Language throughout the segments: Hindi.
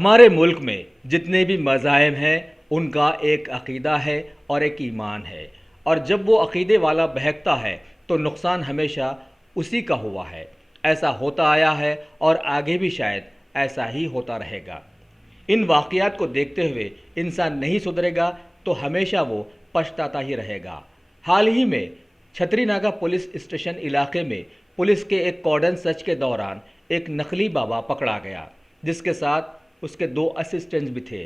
हमारे मुल्क में जितने भी मज़ाहिब हैं उनका एक अक़ीदा है और एक ईमान है, और जब वो अक़ीदे वाला बहकता है तो नुकसान हमेशा उसी का हुआ है। ऐसा होता आया है और आगे भी शायद ऐसा ही होता रहेगा। इन वाक़यात को देखते हुए इंसान नहीं सुधरेगा तो हमेशा वो पछताता ही रहेगा। हाल ही में छतरी नागा पुलिस स्टेशन इलाके में पुलिस के एक कॉर्डन सर्च के दौरान एक नकली बाबा पकड़ा गया, जिसके साथ उसके 2 असिस्टेंट्स भी थे।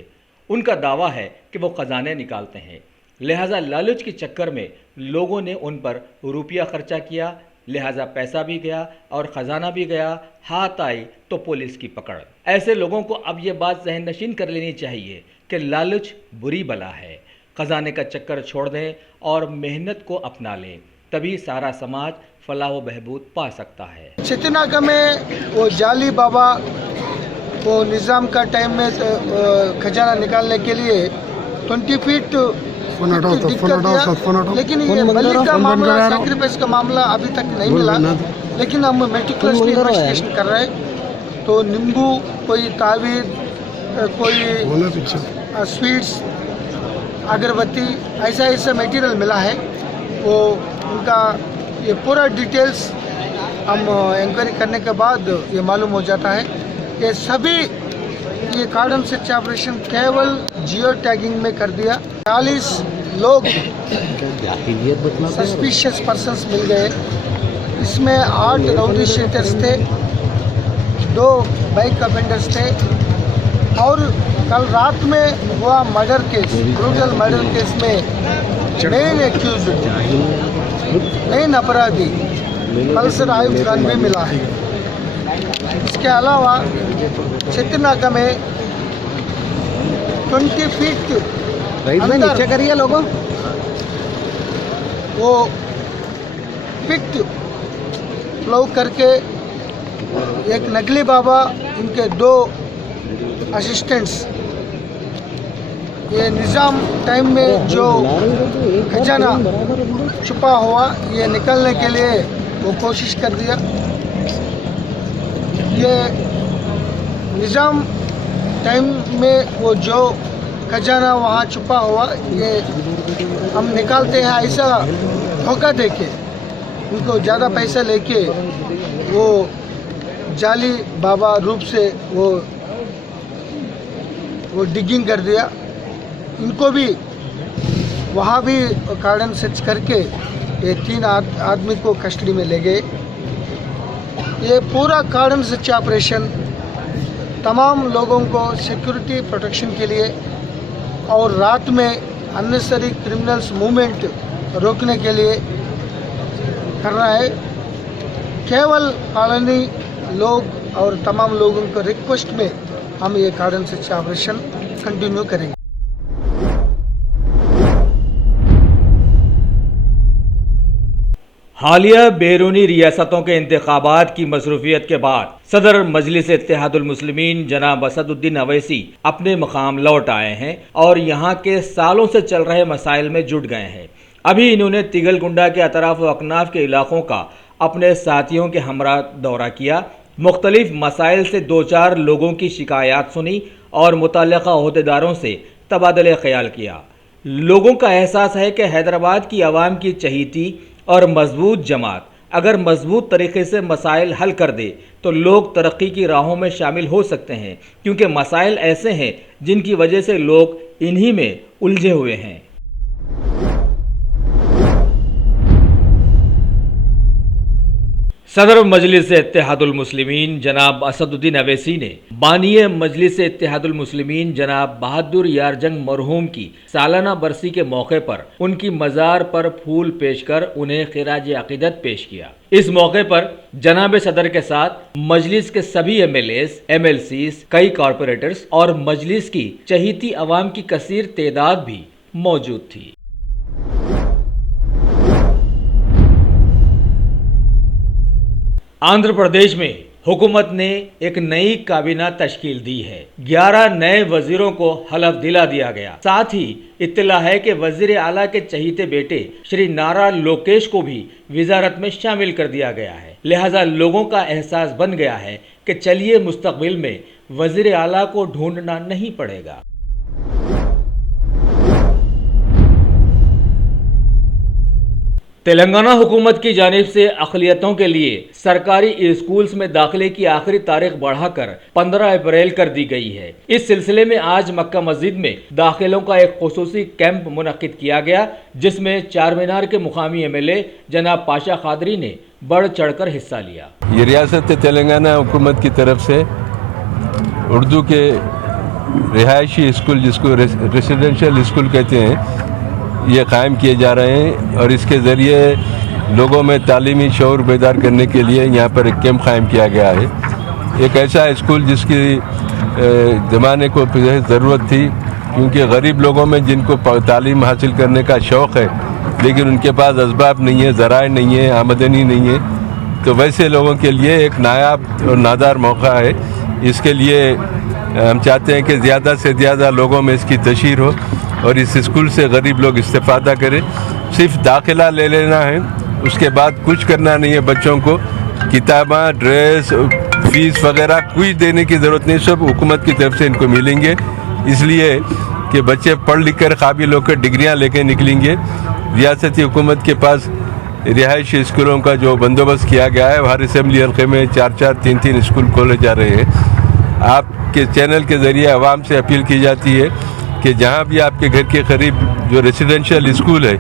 उनका दावा है कि वो ख़जाने निकालते हैं, लिहाजा लालच के चक्कर में लोगों ने उन पर रुपया खर्चा किया, लिहाजा पैसा भी गया और ख़जाना भी गया। हाथ आई तो पुलिस की पकड़। ऐसे लोगों को अब ये बात ज़हन नशीन कर लेनी चाहिए कि लालच बुरी बला है। ख़जाने का चक्कर छोड़ दें और मेहनत को अपना लें, तभी सारा समाज फलाह व बहबूद पा सकता है। छतरी नागा में वो जाली बाबा वो निज़ाम का टाइम में खजाना निकालने के लिए 20 फीट दिक्कत दिया, लेकिन ये बलि का मामला, सैक्रिफाइस का मामला अभी तक नहीं मिला। लेकिन हम मेटिकुलसली इन्वेस्टिगेशन कर रहे हैं। तो नींबू, कोई तावीज़, कोई स्वीट्स, अगरबत्ती, ऐसा ऐसा मटेरियल मिला है। वो उनका ये पूरा डिटेल्स हम इंक्वायरी करने के बाद ये मालूम हो जाता है। ये सभी ये कार्डन सर्च ऑपरेशन केवल जियो टैगिंग में कर दिया। 40 लोग सस्पिशियस पर्सन्स मिल गए। इसमें 8 राउडी शीटर्स थे, 2 बाइक ऑफेंडर्स थे, और कल रात में हुआ murder case, brutal murder case में मेन एक्यूज, मेन अपराधी पल्सर आयुब खान भी मिला है। इसके अलावा छतरी नागा में 20 फीट नीचे करिए लोगों, वो पिट फ्लो करके एक नकली बाबा, इनके 2 असिस्टेंट्स, ये निज़ाम टाइम में जो खजाना छुपा हुआ ये निकलने के लिए वो कोशिश कर दिया। ये निज़ाम टाइम में वो जो खजाना वहाँ छुपा हुआ ये हम निकालते हैं, ऐसा धोखा देके उनको ज़्यादा पैसा लेके वो जाली बाबा रूप से वो डिगिंग कर दिया। इनको भी वहाँ भी कार्डन सर्च करके ये 3 आदमी को कस्टडी में ले गए। ये पूरा कार्डन सर्च ऑपरेशन तमाम लोगों को सिक्योरिटी प्रोटेक्शन के लिए और रात में अननेसेसरी क्रिमिनल्स मूवमेंट रोकने के लिए कर रहा है। केवल कॉलोनी लोग और तमाम लोगों को रिक्वेस्ट में हम ये कार्डन सर्च ऑपरेशन कंटिन्यू करेंगे। हालिया बैरूनी रियासतों के इंतखाबात की मसरूफियत के बाद सदर मजलिस इत्तेहादुल मुस्लिमीन जनाब असदुद्दीन अवैसी अपने मकाम लौट आए हैं और यहाँ के सालों से चल रहे मसाइल में जुट गए हैं। अभी इन्होंने तिगलकुंडा के अतराफ व अकनाफ के इलाकों का अपने साथियों के हमरा दौरा किया, मुख्तलिफ मसाइल से 2-4 लोगों की शिकायत सुनी और मुतल्लिका अहदेदारों से तबादले ख्याल किया। लोगों का एहसास है कि हैदराबाद की आवाम की चहीती और मजबूत जमात अगर मजबूत तरीके से मसाइल हल कर दे तो लोग तरक्की की राहों में शामिल हो सकते हैं, क्योंकि मसाइल ऐसे हैं जिनकी वजह से लोग इन्हीं में उलझे हुए हैं। सदर मजलिस इत्तेहादुल मुस्लिमीन जनाब असदुद्दीन अवैसी ने बानिए मजलिस इत्तेहादुल मुस्लिमीन जनाब बहादुर यार जंग मरहूम की सालाना बरसी के मौके पर उनकी मज़ार पर फूल पेश कर उन्हें खिराज अकीदत पेश किया। इस मौके पर जनाब सदर के साथ मजलिस के सभी MLAs, MLCs, कई कॉरपोरेटर्स और मजलिस की चहीती अवाम की कसीर तादाद भी मौजूद थी। आंध्र प्रदेश में हुकूमत ने एक नई काबीना तश्कील दी है। 11 नए वजीरों को हलफ दिला दिया गया। साथ ही इत्तला है कि वजीर आला के चहीते बेटे श्री नारा लोकेश को भी वजारत में शामिल कर दिया गया है। लिहाजा लोगों का एहसास बन गया है कि चलिए मुस्तकबिल में वज़ीर आला को ढूंढना नहीं पड़ेगा। तेलंगाना हुकूमत की जानिब से अक़लियतों के लिए सरकारी स्कूल्स में दाखिले की आखिरी तारीख बढ़ाकर 15 अप्रैल कर दी गई है। इस सिलसिले में आज मक्का मस्जिद में दाखिलों का एक खुसूसी कैंप मुनक्किद किया गया, जिसमें चारमीनार के मुकामी MLA जनाब पाशा खादरी ने बढ़ चढ़कर हिस्सा लिया। ये रियासत तेलंगाना हुकूमत की तरफ से उर्दू के रिहायशी स्कूल, जिसको रेसिडेंशियल स्कूल कहते हैं, ये कायम किए जा रहे हैं और इसके ज़रिए लोगों में तालीमी शऊर बेदार करने के लिए यहाँ पर एक कैंप कायम किया गया है। एक ऐसा स्कूल जिसकी ज़माने को ज़रूरत थी, क्योंकि गरीब लोगों में जिनको तालीम हासिल करने का शौक़ है लेकिन उनके पास असबाब नहीं है, ज़राए नहीं है, आमदनी नहीं है, तो वैसे लोगों के लिए एक नायाब और नादार मौका है। इसके लिए हम चाहते हैं कि ज़्यादा से ज़्यादा लोगों में इसकी तशहीर हो और इस स्कूल से गरीब लोग इस्तेफ़ादा करें। सिर्फ दाखिला ले लेना है, उसके बाद कुछ करना नहीं है। बच्चों को किताबें, ड्रेस, फीस वगैरह कुछ देने की ज़रूरत नहीं, सब हुकूमत की तरफ से इनको मिलेंगे, इसलिए कि बच्चे पढ़ लिख कर काबिल होकर डिग्रियाँ लेकर निकलेंगे। रियासती हुकूमत के पास रिहायशी स्कूलों का जो बंदोबस्त किया गया है, हर असेंबली हल्के में 4-4, 3-3 स्कूल खोले जा रहे हैं। आपके चैनल के ज़रिए आवाम से अपील की जाती है कि जहाँ भी आपके घर के करीब जो रेसिडेंशियल स्कूल है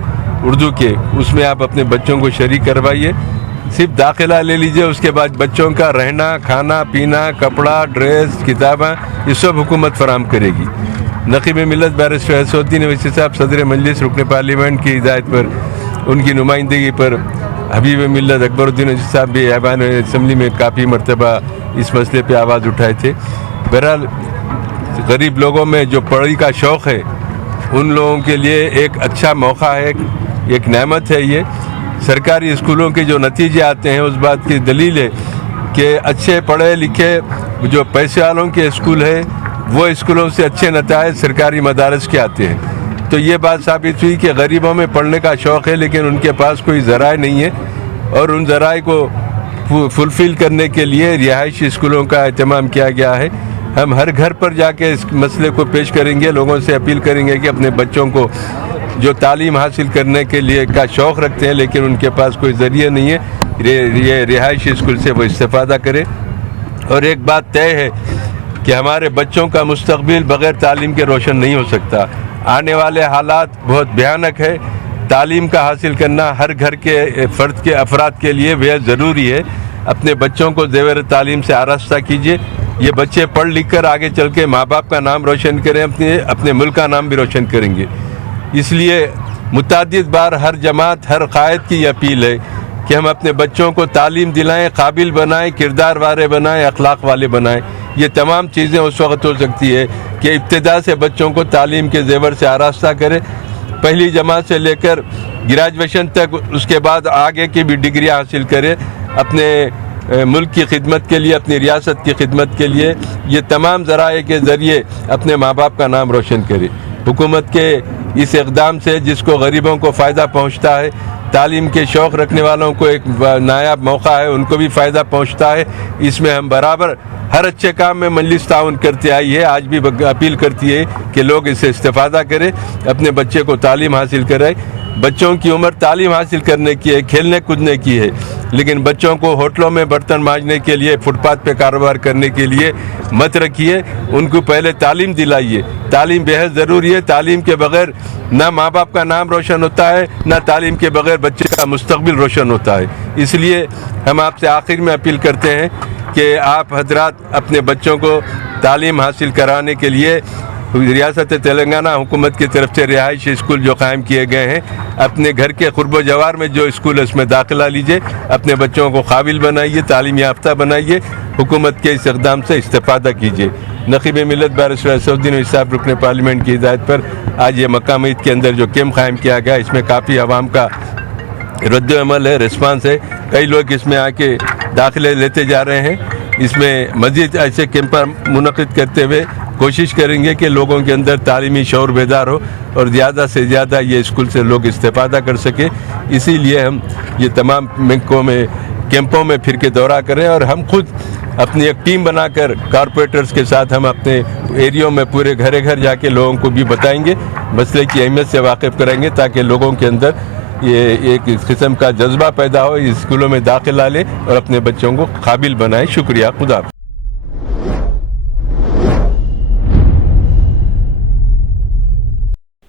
उर्दू के, उसमें आप अपने बच्चों को शरीक करवाइए। सिर्फ दाखिला ले लीजिए, उसके बाद बच्चों का रहना, खाना पीना, कपड़ा, ड्रेस, किताबें, ये सब हुकूमत फराम करेगी। नक़ीब मिल्लत बैरिस्टर असदुद्दीन अवैसी साहब सदर मजलिस रुकन पार्लियामेंट की हिदायत पर, उनकी नुमाइंदगी पर हबीब मिल्लत अकबरुद्दीन अवैसी साहब भी ऐवान असम्बली में काफ़ी मरतबा इस मसले पर आवाज़ उठाए थे। बहरहाल गरीब लोगों में जो पढ़ाई का शौक़ है, उन लोगों के लिए एक अच्छा मौका है, एक नेमत है। ये सरकारी स्कूलों के जो नतीजे आते हैं उस बात की दलील है कि अच्छे पढ़े लिखे जो पैसे वालों के स्कूल है, वो स्कूलों से अच्छे नताइज सरकारी मदारस के आते हैं। तो ये बात साबित हुई कि गरीबों में पढ़ने का शौक़ है लेकिन उनके पास कोई ज़राए नहीं है, और उन ज़राए को फुलफ़िल करने के लिए रिहायशी स्कूलों का एहतमाम किया गया है। हम हर घर पर जाके इस मसले को पेश करेंगे, लोगों से अपील करेंगे कि अपने बच्चों को जो तालीम हासिल करने के लिए का शौक़ रखते हैं लेकिन उनके पास कोई ज़रिया नहीं है, ये रिहायशी स्कूल से वो इस्तेफ़ादा करें। और एक बात तय है कि हमारे बच्चों का मुस्तक़बिल बग़ैर तालीम के रोशन नहीं हो सकता। आने वाले हालात बहुत भयानक है। तालीम का हासिल करना हर घर के फ़र्द के अफराद के लिए बेहद ज़रूरी है। अपने बच्चों को ज़ेवर तालीम से आरास्ता कीजिए। ये बच्चे पढ़ लिख कर आगे चल के माँ बाप का नाम रोशन करें, अपने मुल्क का नाम भी रोशन करेंगे। इसलिए मुतादिद बार हर जमात, हर कायद की अपील है कि हम अपने बच्चों को तालीम दिलाएं, काबिल बनाएं, किरदार वाले बनाएं, अखलाक वाले बनाएं। ये तमाम चीज़ें उस वक्त हो सकती है कि इब्तिदा से बच्चों को तालीम के ज़ेवर से आरास्ता करें, पहली जमात से लेकर ग्रेजुएशन तक, उसके बाद आगे की भी डिग्रियाँ हासिल करें अपने मुल्क की खिदमत के लिए, अपनी रियासत की खिदमत के लिए। ये तमाम ज़राए के ज़रिए अपने माँ बाप का नाम रोशन करें। हुकूमत के इस इक़दाम से जिसको गरीबों को फ़ायदा पहुँचता है, तालीम के शौक़ रखने वालों को एक नायाब मौका है, उनको भी फ़ायदा पहुँचता है। इसमें हम बराबर हर अच्छे काम में मजलिस ताउन करते आई है, आज भी अपील करती है कि लोग इससे इस्तेफ़ादा करें, अपने बच्चे को तालीम हासिल कराएं। बच्चों की उम्र तालीम हासिल करने की है, खेलने कूदने की है, लेकिन बच्चों को होटलों में बर्तन मांजने के लिए, फुटपाथ पे कारोबार करने के लिए मत रखिए। उनको पहले तालीम दिलाइए। तालीम बेहद ज़रूरी है। तालीम के बग़ैर ना माँ बाप का नाम रोशन होता है, ना तालीम के बग़ैर बच्चे का मुस्तक़बिल रोशन होता है। इसलिए हम आपसे आखिर में अपील करते हैं कि आप हजरात अपने बच्चों को तालीम हासिल कराने के लिए रियासत तेलंगाना हुकूमत की तरफ से रिहायशी स्कूल जो कायम किए गए हैं, अपने घर के क़ुर्ब जवार में जो स्कूल है उसमें दाखिला लीजिए, अपने बच्चों को काबिल बनाइए, तालीम याफ्ता बनाइए, हुकूमत के इस इक़दाम से इस्तेफ़ादा कीजिए। नक़ीब मिल्लत बैरिस्टर असदुद्दीन अवैसी साहब रुकन पार्लियामेंट की हिदायत पर आज ये मक्का मस्जिद के अंदर जो कैंप कायम किया गया, इसमें काफ़ी आवाम का रद्द-ए-अमल है, रिस्पांस है। कई लोग इसमें आके दाखिले लेते जा रहे हैं। इसमें मज़ीद ऐसे कैंप मुनक़िद करते हुए कोशिश करेंगे कि लोगों के अंदर तालीमी शऊर बेदार हो और ज़्यादा से ज़्यादा ये स्कूल से लोग इस्तेफ़ादा कर सकें। इसीलिए हम ये तमाम बैंकों में, कैंपों में फिर के दौरा करें और हम खुद अपनी एक टीम बनाकर कारपोरेटर्स के साथ हम अपने एरियो में पूरे घरे घर जाके लोगों को भी बताएंगे, मसले की अहमियत से वाकिफ़ कराएंगे, ताकि लोगों के अंदर ये एक किस्म का जज्बा पैदा हो, स्कूलों में दाखिला ले और अपने बच्चों को काबिल बनाए। शुक्रिया। खुदा।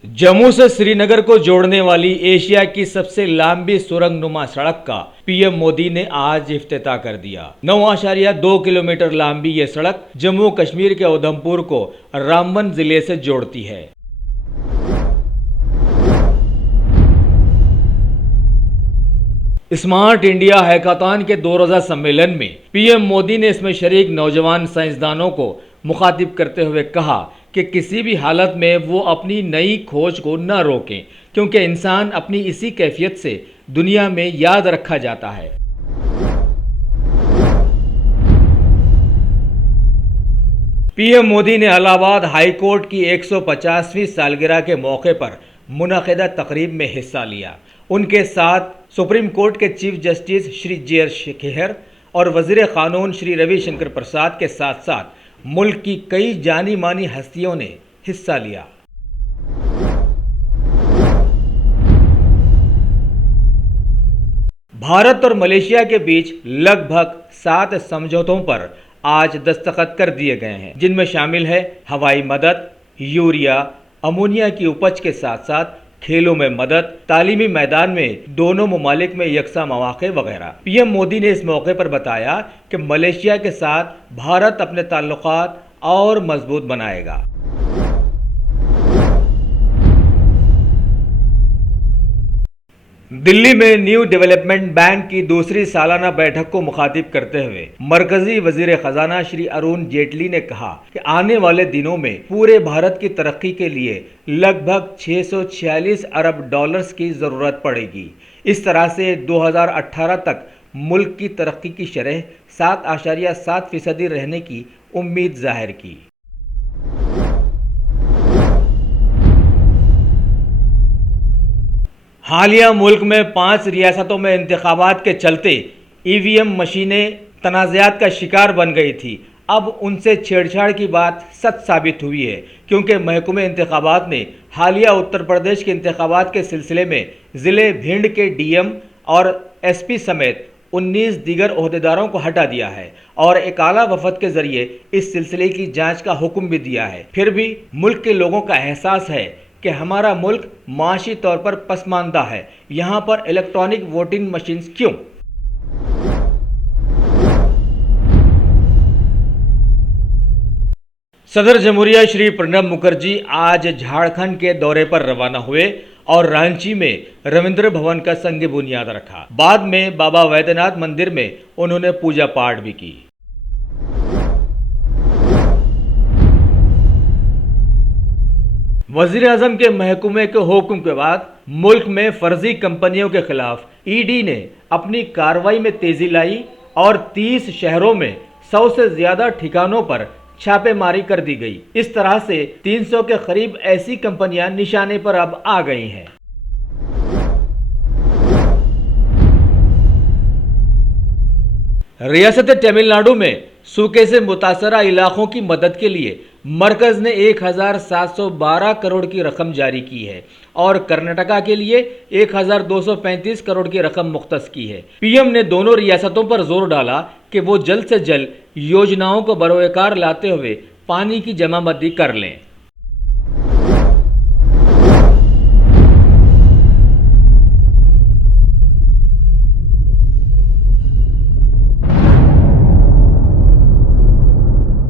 जम्मू से श्रीनगर को जोड़ने वाली एशिया की सबसे लंबी सुरंग नुमा सड़क का पीएम मोदी ने आज इफ्तिताह कर दिया। 9.2 किलोमीटर लंबी ये सड़क जम्मू कश्मीर के उधमपुर को रामबन जिले से जोड़ती है। स्मार्ट इंडिया हैकाथॉन के 2 रोजा सम्मेलन में पीएम मोदी ने इसमें शरीक नौजवान साइंसदानों को मुखातिब करते हुए कहा कि किसी भी हालत में वो अपनी नई खोज को न रोकें, क्योंकि इंसान अपनी इसी कैफियत से दुनिया में याद रखा जाता है। पीएम मोदी ने इलाहाबाद हाई कोर्ट की 150वीं सालगिरह के मौके पर मुनक़िदा तकरीब में हिस्सा लिया। उनके साथ सुप्रीम कोर्ट के चीफ जस्टिस श्री जे खेहर और वज़ीर क़ानून श्री रविशंकर प्रसाद के साथ साथ मुल्क की कई जानी मानी हस्तियों ने हिस्सा लिया। भारत और मलेशिया के बीच लगभग 7 समझौतों पर आज दस्तखत कर दिए गए हैं, जिनमें शामिल है हवाई मदद, यूरिया, अमोनिया की उपज के साथ साथ खेलों में मदद, तालीमी मैदान में दोनों ममालिक में यकसा मौक़े वगैरह। पीएम मोदी ने इस मौके पर बताया कि मलेशिया के साथ भारत अपने ताल्लुकात और मजबूत बनाएगा। दिल्ली में न्यू डेवलपमेंट बैंक की दूसरी सालाना बैठक को मुखातिब करते हुए मरकजी वजीर खजाना श्री अरुण जेटली ने कहा कि आने वाले दिनों में पूरे भारत की तरक्की के लिए लगभग 646 अरब डॉलर्स की ज़रूरत पड़ेगी। इस तरह से 2018 तक मुल्क की तरक्की की शरह 7.7% रहने की उम्मीद जाहिर की। हालिया मुल्क में 5 रियासतों में इंतखाबात के चलते ईवीएम मशीनें तनाज़ात का शिकार बन गई थी। अब उनसे छेड़छाड़ की बात सच साबित हुई है, क्योंकि महकमे इंतखाबात ने हालिया उत्तर प्रदेश के इंतखाबात के सिलसिले में ज़िले भिंड के डीएम और एसपी समेत 19 दीगर ओहदेदारों को हटा दिया है और एक आला वफद के जरिए इस सिलसिले की जांच का हुक्म भी दिया है। फिर भी मुल्क के लोगों का एहसास है कि हमारा मुल्क माशी तौर पर पसमानदा है, यहाँ पर इलेक्ट्रॉनिक वोटिंग मशीन्स क्यों? सदर जमहूरिया श्री प्रणब मुखर्जी आज झारखंड के दौरे पर रवाना हुए और रांची में रविंद्र भवन का संग बुनियाद रखा। बाद में बाबा वैद्यनाथ मंदिर में उन्होंने पूजा पाठ भी की। वज़ीर आज़म के महकमे के हुक्म के बाद मुल्क में फर्जी कंपनियों के खिलाफ ईडी ने अपनी कार्रवाई में तेजी लाई और 30 शहरों में 100 से ज्यादा ठिकानों पर छापेमारी कर दी गई। इस तरह से 300 के करीब ऐसी कंपनियां निशाने पर अब आ गई हैं। रियासत तमिलनाडु में सूखे से मुतासरा इलाकों की मदद के लिए मरकज ने 1712 करोड़ की रकम जारी की है और कर्नाटका के लिए 1235 करोड़ की रकम मुख्तस की है। पीएम ने दोनों रियासतों पर जोर डाला कि वो जल्द से जल्द योजनाओं को बरोकार लाते हुए पानी की जमाबंदी कर लें।